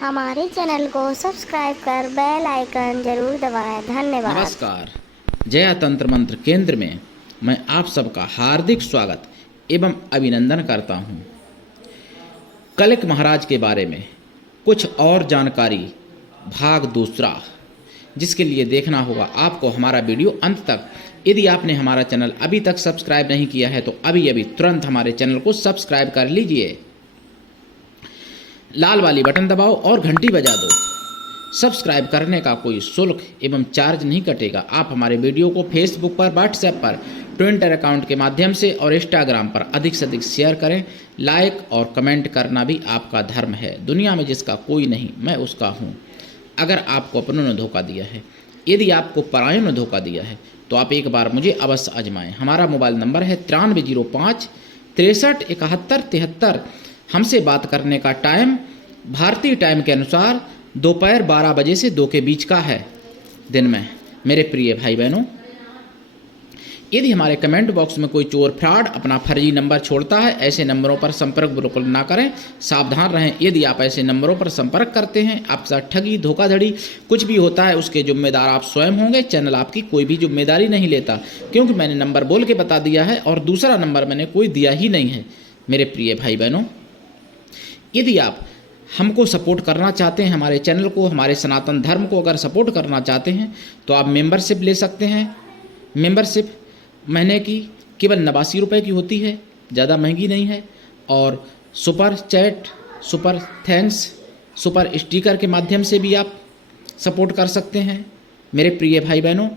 हमारे चैनल को सब्सक्राइब कर बेल आइकन जरूर दबाएं। धन्यवाद। नमस्कार। जया तंत्र मंत्र केंद्र में मैं आप सबका हार्दिक स्वागत एवं अभिनंदन करता हूँ। कलिक महाराज के बारे में कुछ और जानकारी, भाग दूसरा, जिसके लिए देखना होगा आपको हमारा वीडियो अंत तक। यदि आपने हमारा चैनल अभी तक सब्सक्राइब नहीं किया है तो अभी तुरंत हमारे चैनल को सब्सक्राइब कर लीजिए। लाल वाली बटन दबाओ और घंटी बजा दो। सब्सक्राइब करने का कोई शुल्क एवं चार्ज नहीं कटेगा। आप हमारे वीडियो को फेसबुक पर, व्हाट्सएप पर, ट्विटर अकाउंट के माध्यम से और इंस्टाग्राम पर अधिक से अधिक शेयर करें। लाइक और कमेंट करना भी आपका धर्म है। दुनिया में जिसका कोई नहीं, मैं उसका हूँ। अगर आपको अपनों ने धोखा दिया है, यदि आपको परायों ने धोखा दिया है, तो आप एक बार मुझे अवश्य आजमाएं। हमारा मोबाइल नंबर है 9305 63 71 73। हमसे बात करने का टाइम भारतीय टाइम के अनुसार दोपहर 12 बजे से 2 के बीच का है दिन में। मेरे प्रिय भाई बहनों, यदि हमारे कमेंट बॉक्स में कोई चोर फ्रॉड अपना फर्जी नंबर छोड़ता है, ऐसे नंबरों पर संपर्क बिल्कुल ना करें। सावधान रहें। यदि आप ऐसे नंबरों पर संपर्क करते हैं, आपके साथ ठगी, धोखाधड़ी कुछ भी होता है, उसके जिम्मेदार आप स्वयं होंगे। चैनल आपकी कोई भी जिम्मेदारी नहीं लेता, क्योंकि मैंने नंबर बोल के बता दिया है और दूसरा नंबर मैंने कोई दिया ही नहीं है। मेरे प्रिय भाई बहनों, यदि आप हमको सपोर्ट करना चाहते हैं, हमारे चैनल को, हमारे सनातन धर्म को अगर सपोर्ट करना चाहते हैं, तो आप मेंबरशिप ले सकते हैं। मेंबरशिप महीने की केवल 89 रुपये की होती है, ज़्यादा महंगी नहीं है। और super chat, super thanks, super sticker के माध्यम से भी आप सपोर्ट कर सकते हैं। मेरे प्रिय भाई बहनों,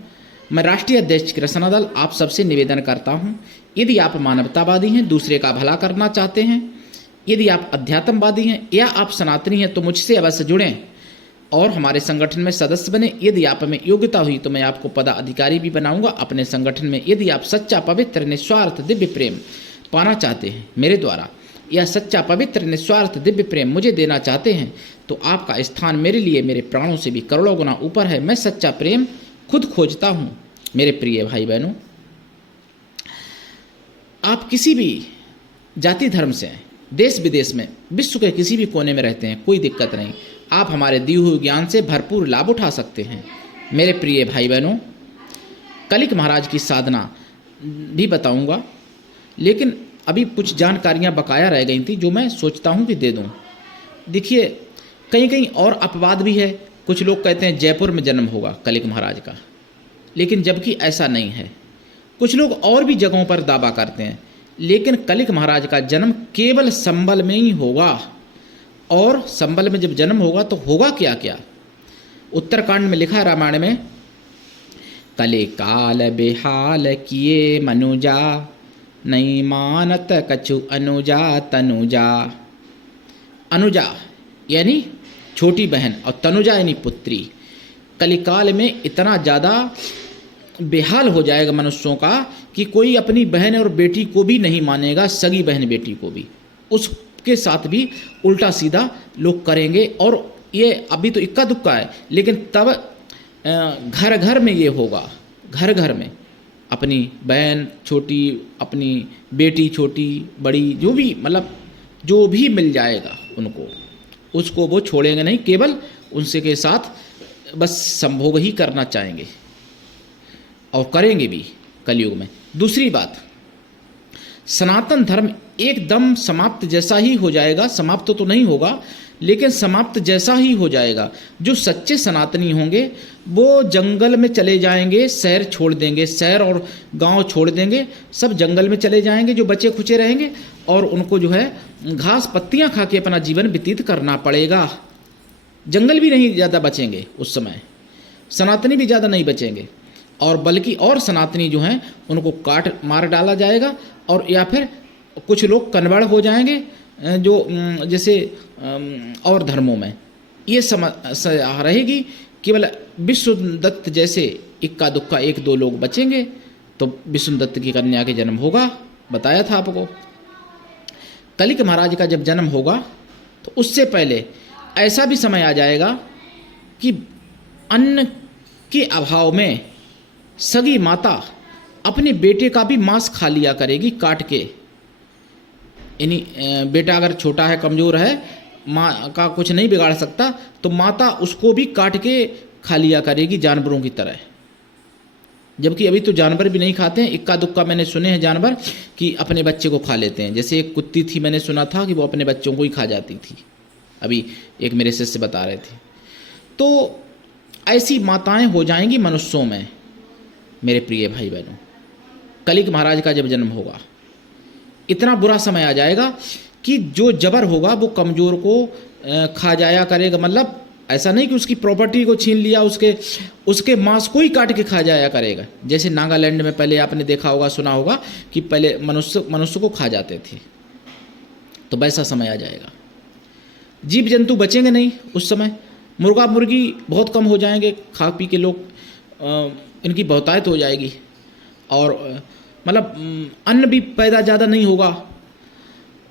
मैं राष्ट्रीय अध्यक्ष कृष्णा दल आप सबसे निवेदन करता हूँ, यदि आप मानवतावादी हैं, दूसरे का भला करना चाहते हैं, यदि आप अध्यात्मवादी हैं या आप सनातनी हैं, तो मुझसे अवश्य जुड़ें और हमारे संगठन में सदस्य बने। यदि आप में योग्यता हुई तो मैं आपको पदाधिकारी भी बनाऊंगा अपने संगठन में। यदि आप सच्चा, पवित्र, निस्वार्थ दिव्य प्रेम पाना चाहते हैं मेरे द्वारा, या सच्चा, पवित्र, निस्वार्थ दिव्य प्रेम मुझे देना चाहते हैं, तो आपका स्थान मेरे लिए मेरे प्राणों से भी करोड़ों गुना ऊपर है। मैं सच्चा प्रेम खुद खोजता हूँ। मेरे प्रिय भाई बहनों, आप किसी भी जाति धर्म से, देश विदेश में, विश्व के किसी भी कोने में रहते हैं, कोई दिक्कत नहीं। आप हमारे दिए हुए ज्ञान से भरपूर लाभ उठा सकते हैं। मेरे प्रिय भाई बहनों, कलिक महाराज की साधना भी बताऊंगा, लेकिन अभी कुछ जानकारियां बकाया रह गई थी जो मैं सोचता हूं कि दे दूं। देखिए, कहीं कहीं और अपवाद भी है। कुछ लोग कहते हैं जयपुर में जन्म होगा कलिक महाराज का, लेकिन जबकि ऐसा नहीं है। कुछ लोग और भी जगहों पर दावा करते हैं, लेकिन कलिक महाराज का जन्म केवल संबल में ही होगा। और संबल में जब जन्म होगा तो होगा क्या क्या? उत्तरकांड में लिखा है रामायण में, कले काल बेहाल किए मनुजा, नहीं मानत कछु अनुजा तनुजा। अनुजा यानी छोटी बहन और तनुजा यानी पुत्री। कलिकाल में इतना ज़्यादा बेहाल हो जाएगा मनुष्यों का कि कोई अपनी बहन और बेटी को भी नहीं मानेगा, सगी बहन बेटी को भी। उसके साथ भी उल्टा सीधा लोग करेंगे। और ये अभी तो इक्का दुक्का है, लेकिन तब घर घर में ये होगा। घर घर में अपनी बहन छोटी, अपनी बेटी छोटी, बड़ी, जो भी, मतलब जो भी मिल जाएगा उनको, उसको वो छोड़ेंगे नहीं। केवल उनसे के साथ बस संभोग ही करना चाहेंगे और करेंगे भी कलयुग में। दूसरी बात, सनातन धर्म एकदम समाप्त जैसा ही हो जाएगा। समाप्त तो नहीं होगा, लेकिन समाप्त जैसा ही हो जाएगा। जो सच्चे सनातनी होंगे वो जंगल में चले जाएंगे, शहर छोड़ देंगे, शहर और गांव छोड़ देंगे, सब जंगल में चले जाएंगे। जो बचे खुचे रहेंगे और उनको जो है घास पत्तियां खा के अपना जीवन व्यतीत करना पड़ेगा। जंगल भी नहीं ज़्यादा बचेंगे उस समय, सनातनी भी ज़्यादा नहीं बचेंगे, और बल्कि और सनातनी जो हैं उनको काट मार डाला जाएगा। और या फिर कुछ लोग कन्वर्ट हो जाएंगे, जो जैसे और धर्मों में ये समस्या रहेगी। केवल विष्णुदत्त जैसे इक्का दुक्का 1-2 लोग बचेंगे। तो विष्णुदत्त की कन्या के जन्म होगा, बताया था आपको। कलिक महाराज का जब जन्म होगा तो उससे पहले ऐसा भी समय आ जाएगा कि अन्न के अभाव में सगी माता अपने बेटे का भी मांस खा लिया करेगी काट के। यानी बेटा अगर छोटा है, कमज़ोर है, माँ का कुछ नहीं बिगाड़ सकता, तो माता उसको भी काट के खा लिया करेगी जानवरों की तरह। जबकि अभी तो जानवर भी नहीं खाते हैं, इक्का दुक्का मैंने सुने हैं जानवर कि अपने बच्चे को खा लेते हैं। जैसे एक कुत्ती थी, मैंने सुना था कि वो अपने बच्चों को ही खा जाती थी, अभी एक मेरे शिष्य बता रहे थे। तो ऐसी माताएं हो जाएंगी मनुष्यों में मेरे प्रिय भाई बहनों। कलिक महाराज का जब जन्म होगा, इतना बुरा समय आ जाएगा कि जो जबर होगा वो कमज़ोर को खा जाया करेगा। मतलब ऐसा नहीं कि उसकी प्रॉपर्टी को छीन लिया, उसके मांस को ही काट के खा जाया करेगा। जैसे नागालैंड में पहले आपने देखा होगा, सुना होगा कि पहले मनुष्य को खा जाते थे, तो वैसा समय आ जाएगा। जीव जंतु बचेंगे नहीं उस समय, मुर्गा मुर्गी बहुत कम हो जाएंगे, खा पी के लोग इनकी बहुतायत हो जाएगी। और मतलब अन्न भी पैदा ज़्यादा नहीं होगा,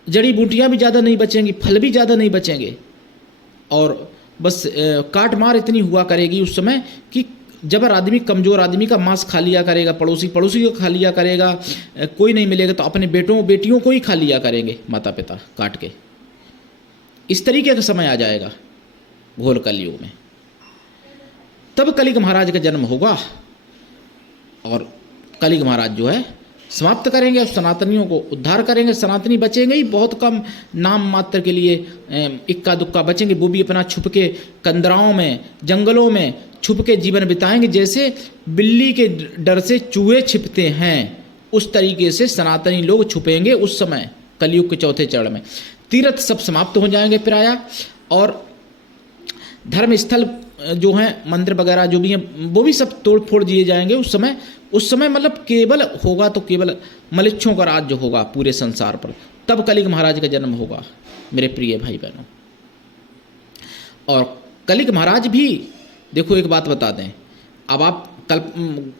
जड़ी बूटियाँ भी ज़्यादा नहीं बचेंगी, फल भी ज़्यादा नहीं बचेंगे। और बस काट मार इतनी हुआ करेगी उस समय कि जबर आदमी, कमज़ोर आदमी का मांस खा लिया करेगा, पड़ोसी को खा लिया करेगा, कोई नहीं मिलेगा तो अपने बेटियों को ही खा लिया करेंगे माता पिता काट के। इस तरीके का समय आ जाएगा घोर कलयुग में। तब कलिक महाराज का जन्म होगा और कलिक महाराज जो है समाप्त करेंगे और सनातनियों को उद्धार करेंगे। सनातनी बचेंगे ही बहुत कम, नाम मात्र के लिए इक्का दुक्का बचेंगे, वो भी अपना छुप के कंदराओं में, जंगलों में छुप के जीवन बिताएंगे। जैसे बिल्ली के डर से चूहे छिपते हैं, उस तरीके से सनातनी लोग छुपेंगे उस समय कलयुग के चौथे चरण में। तीर्थ सब समाप्त हो जाएंगे प्रायः, और धर्म स्थल जो हैं, मंदिर वगैरह जो भी हैं, वो भी सब तोड़ फोड़ दिए जाएंगे उस समय। उस समय मतलब केवल होगा तो केवल मलिच्छों का राज्य होगा पूरे संसार पर। तब कलिक महाराज का जन्म होगा मेरे प्रिय भाई बहनों। और कलिक महाराज भी देखो, एक बात बता दें, अब आप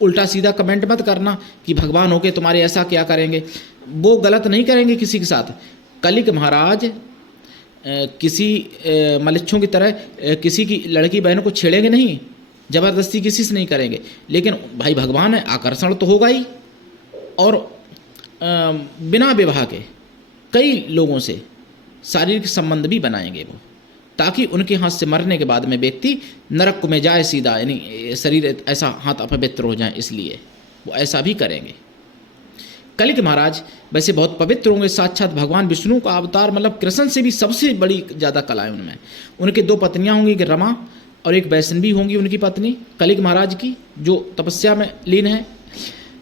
उल्टा सीधा कमेंट मत करना कि भगवान होके तुम्हारे ऐसा क्या करेंगे। वो गलत नहीं करेंगे किसी के साथ। कलिक महाराज किसी मलिच्छों की तरह किसी की लड़की बहनों को छेड़ेंगे नहीं, ज़बरदस्ती किसी से नहीं करेंगे। लेकिन भाई भगवान है, आकर्षण तो होगा ही। और बिना विवाह के कई लोगों से शारीरिक संबंध भी बनाएंगे वो, ताकि उनके हाथ से मरने के बाद में व्यक्ति नरक में जाए सीधा, यानी शरीर ऐसा हाथ अपवित्र हो जाए, इसलिए वो ऐसा भी करेंगे। कलिक महाराज वैसे बहुत पवित्र होंगे, साक्षात भगवान विष्णु का अवतार, मतलब कृष्ण से भी सबसे बड़ी ज़्यादा कला है उनमें। उनके दो पत्नियां होंगी, एक रमा और एक वैष्णवी होंगी उनकी पत्नी कलिक महाराज की, जो तपस्या में लीन है,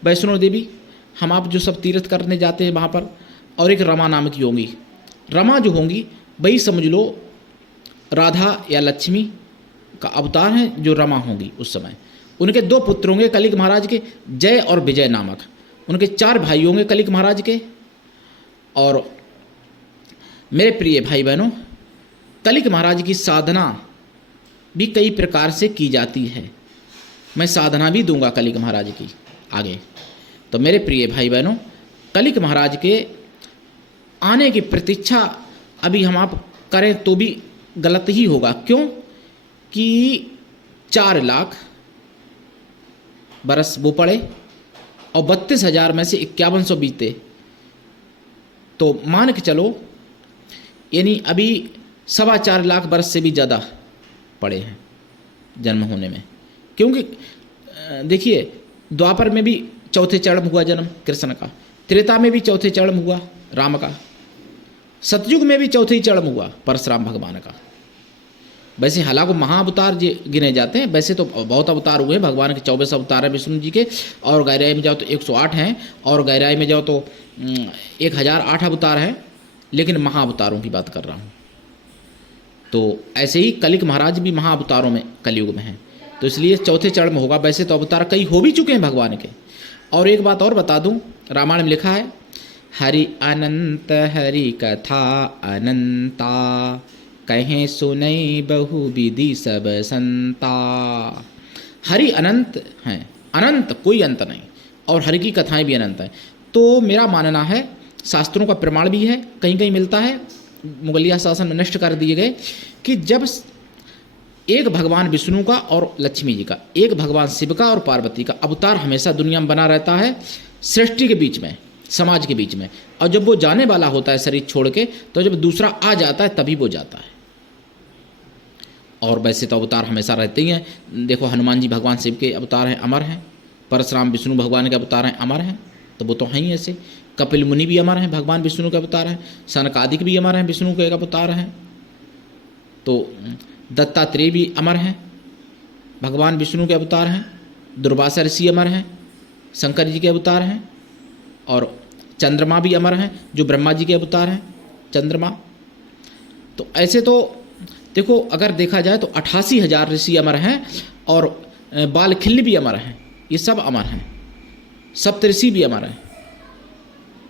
वैष्णो देवी। हम आप जो सब तीर्थ करने जाते हैं वहाँ पर, और एक रमा नाम की होंगी। रमा जो होंगी वही समझ लो राधा या लक्ष्मी का अवतार हैं, जो रमा होंगी उस समय। उनके दो पुत्र होंगे कलिक महाराज के, जय और विजय नामक। उनके 4 भाई होंगे कलिक महाराज के। और मेरे प्रिय भाई बहनों, कलिक महाराज की साधना भी कई प्रकार से की जाती है। मैं साधना भी दूंगा कलिक महाराज की आगे। तो मेरे प्रिय भाई बहनों, कलिक महाराज के आने की प्रतीक्षा अभी हम आप करें तो भी गलत ही होगा। क्यों कि 4 लाख बरस वो पड़े और 32,000 में से 5100 बीते, तो मान के चलो यानी अभी 4.25 लाख बरस से भी ज़्यादा पड़े हैं जन्म होने में। क्योंकि देखिए, द्वापर में भी चौथे चरण हुआ जन्म कृष्ण का, त्रेता में भी चौथे चरण हुआ राम का, सतयुग में भी चौथे ही चरण हुआ परशुराम भगवान का। वैसे हालांकि महाअवतार गिने जाते हैं, वैसे तो बहुत अवतार हुए हैं भगवान के। 24 अवतार हैं विष्णु जी के, और गहराई में जाओ तो 108 हैं, और गहराई में जाओ तो 1008 अवतार हैं। लेकिन महाअवतारों की बात कर रहा हूँ। तो ऐसे ही कलिक महाराज भी महाअवतारों में कलयुग में हैं, तो इसलिए चौथे चरण में होगा। वैसे तो अवतार कई हो भी चुके हैं भगवान के। और एक बात और बता दूं, रामायण में लिखा है, हरि अनंत हरि कथा अनंता, कहें सुनई बहु विधि सब संता। हरि अनंत हैं, अनंत कोई अंत नहीं, और हरि की कथाएं भी अनंत हैं। तो मेरा मानना है, शास्त्रों का प्रमाण भी है, कहीं कहीं मिलता है, मुगलिया शासन में नष्ट कर दिए गए, कि जब एक भगवान विष्णु का और लक्ष्मी जी का, एक भगवान शिव का और पार्वती का अवतार हमेशा दुनिया में बना रहता है, सृष्टि के बीच में, समाज के बीच में। और जब वो जाने वाला होता है शरीर छोड़ के, तो जब दूसरा आ जाता है तभी वो जाता है। और वैसे तो अवतार हमेशा रहते ही हैं। देखो हनुमान जी भगवान शिव के अवतार हैं, अमर हैं। परशुराम विष्णु भगवान के अवतार हैं, अमर हैं, तो वो तो हैं ही ऐसे। कपिल मुनि भी अमर हैं, भगवान विष्णु के अवतार हैं। सनकादिक भी अमर हैं, विष्णु के एक अवतार हैं। तो दत्तात्रेय भी अमर हैं, भगवान विष्णु के अवतार हैं। दुर्वासा ऋषि अमर हैं, शंकर जी के अवतार हैं। और चंद्रमा भी अमर हैं, जो ब्रह्मा जी के अवतार हैं, चंद्रमा। तो ऐसे तो देखो अगर देखा जाए तो 88,000 ऋषि अमर हैं और बालखिल्य भी अमर हैं, ये सब अमर हैं। सप्तऋषि भी अमर हैं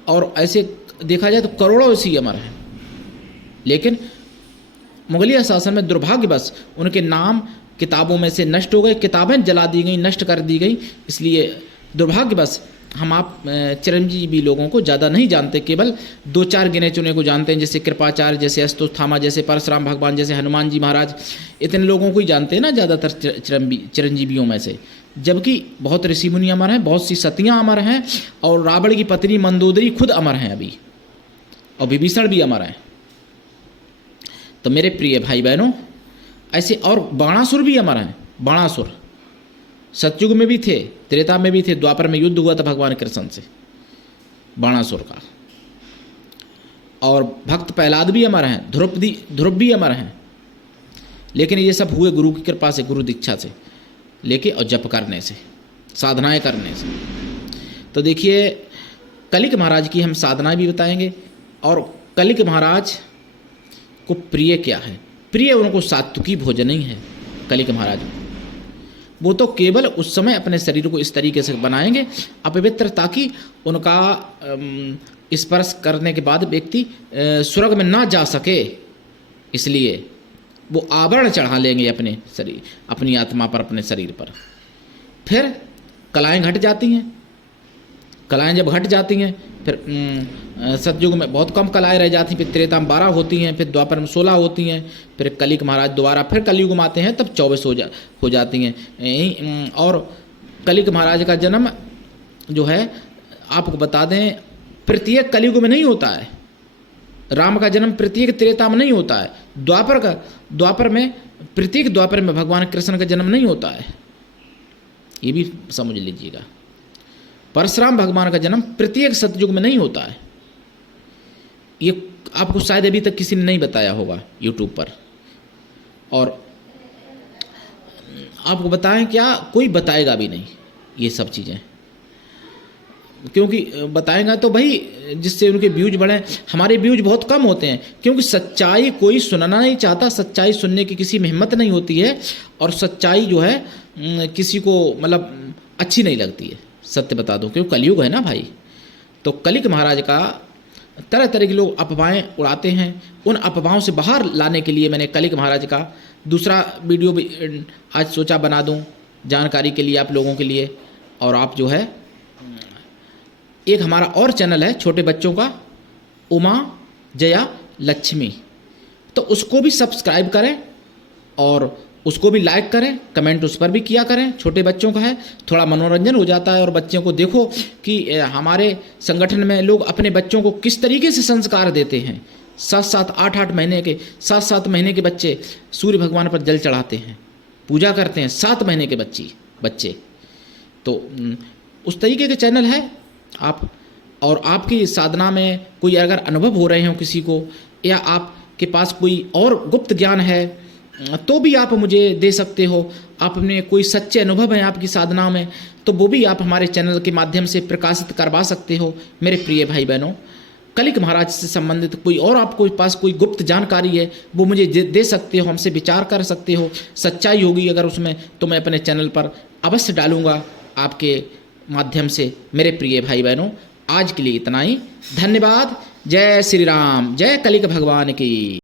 और ऐसे देखा जाए तो करोड़ों ऋषि अमर हैं। लेकिन मुगलिया शासन में दुर्भाग्यवश उनके नाम किताबों में से नष्ट हो गए, किताबें जला दी गई, नष्ट कर दी गई। इसलिए दुर्भाग्यवश हम आप चिरंजीवी लोगों को ज़्यादा नहीं जानते, केवल 2-4 गिने चुने को जानते हैं, जैसे कृपाचार्य, जैसे अस्तुत्थामा, जैसे परशुराम भगवान, जैसे हनुमान जी महाराज। इतने लोगों को ही जानते हैं ना ज़्यादातर चिरंजीवियों में से। जबकि बहुत ऋषि मुनि अमर हैं, बहुत सी सतियाँ अमर हैं और रावण की पत्नी मंदोदरी खुद अमर हैं अभी, और विभीषण भी अमर हैं। तो मेरे प्रिय भाई बहनों, ऐसे और बाणासुर भी अमर हैं। बाणासुर सतयुग में भी थे, त्रेता में भी थे, द्वापर में युद्ध हुआ था भगवान कृष्ण से बाणासुर का। और भक्त प्रहलाद भी अमर हैं, ध्रुव भी अमर हैं। लेकिन ये सब हुए गुरु की कृपा से, गुरु दीक्षा से लेके और जप करने से, साधनाएं करने से। तो देखिए कलिक महाराज की हम साधनाएं भी बताएंगे। और कलिक महाराज को प्रिय क्या है? प्रिय उनको सात्विकी भोजन ही है। कलिक महाराज वो तो केवल उस समय अपने शरीर को इस तरीके से बनाएंगे अपवित्र, ताकि उनका स्पर्श करने के बाद व्यक्ति स्वर्ग में ना जा सके। इसलिए वो आवरण चढ़ा लेंगे अपने शरीर, अपनी आत्मा पर, अपने शरीर पर। फिर कलाएं घट जाती हैं। कलाएं जब घट जाती हैं फिर सतयुग में बहुत कम कलाएं रह जाती हैं, फिर त्रेता में 12 होती हैं, फिर द्वापर में 16 होती हैं, फिर कलिक महाराज दोबारा फिर कलयुग में आते हैं तब 24 हो जाती हैं। और कलिक महाराज का जन्म जो है आपको बता दें प्रत्येक कलयुग में नहीं होता है। राम का जन्म प्रत्येक त्रेता में नहीं होता है। द्वापर में प्रत्येक द्वापर में भगवान कृष्ण का जन्म नहीं होता है, ये भी समझ लीजिएगा। परशुराम भगवान का जन्म प्रत्येक सतयुग में नहीं होता है, ये आपको शायद अभी तक किसी ने नहीं बताया होगा यूट्यूब पर। और आपको बताएं क्या, कोई बताएगा भी नहीं ये सब चीज़ें, क्योंकि बताएगा तो भाई जिससे उनके व्यूज बढ़े। हमारे व्यूज बहुत कम होते हैं क्योंकि सच्चाई कोई सुनना नहीं चाहता, सच्चाई सुनने की किसी में हिम्मत नहीं होती है। और सच्चाई जो है किसी को मतलब अच्छी नहीं लगती है, सत्य बता दूं, क्योंकि कलयुग है ना भाई। तो कलिक महाराज का तरह तरह के लोग अफवाहें उड़ाते हैं। उन अफवाहों से बाहर लाने के लिए मैंने कलिक महाराज का दूसरा वीडियो भी आज सोचा बना दूं, जानकारी के लिए आप लोगों के लिए। और आप जो है एक हमारा और चैनल है छोटे बच्चों का, उमा जया लक्ष्मी, तो उसको भी सब्सक्राइब करें और उसको भी लाइक करें, कमेंट उस पर भी किया करें। छोटे बच्चों का है, थोड़ा मनोरंजन हो जाता है। और बच्चों को देखो कि हमारे संगठन में लोग अपने बच्चों को किस तरीके से संस्कार देते हैं। 7-7 8-8 महीने के 7-7 महीने के बच्चे सूर्य भगवान पर जल चढ़ाते हैं, पूजा करते हैं, 7 महीने के बच्चे। तो उस तरीके के चैनल है आप। और आपकी साधना में कोई अगर अनुभव हो रहे हो किसी को, या आपके पास कोई और गुप्त ज्ञान है तो भी आप मुझे दे सकते हो। आप अपने कोई सच्चे अनुभव हैं आपकी साधना में तो वो भी आप हमारे चैनल के माध्यम से प्रकाशित करवा सकते हो। मेरे प्रिय भाई बहनों, कलिक महाराज से संबंधित कोई और आपको पास कोई गुप्त जानकारी है वो मुझे दे सकते हो, हमसे विचार कर सकते हो। सच्चाई होगी अगर उसमें तो मैं अपने चैनल पर अवश्य डालूंगा आपके माध्यम से। मेरे प्रिय भाई बहनों, आज के लिए इतना ही। धन्यवाद। जय श्री राम, जय कलिक भगवान की।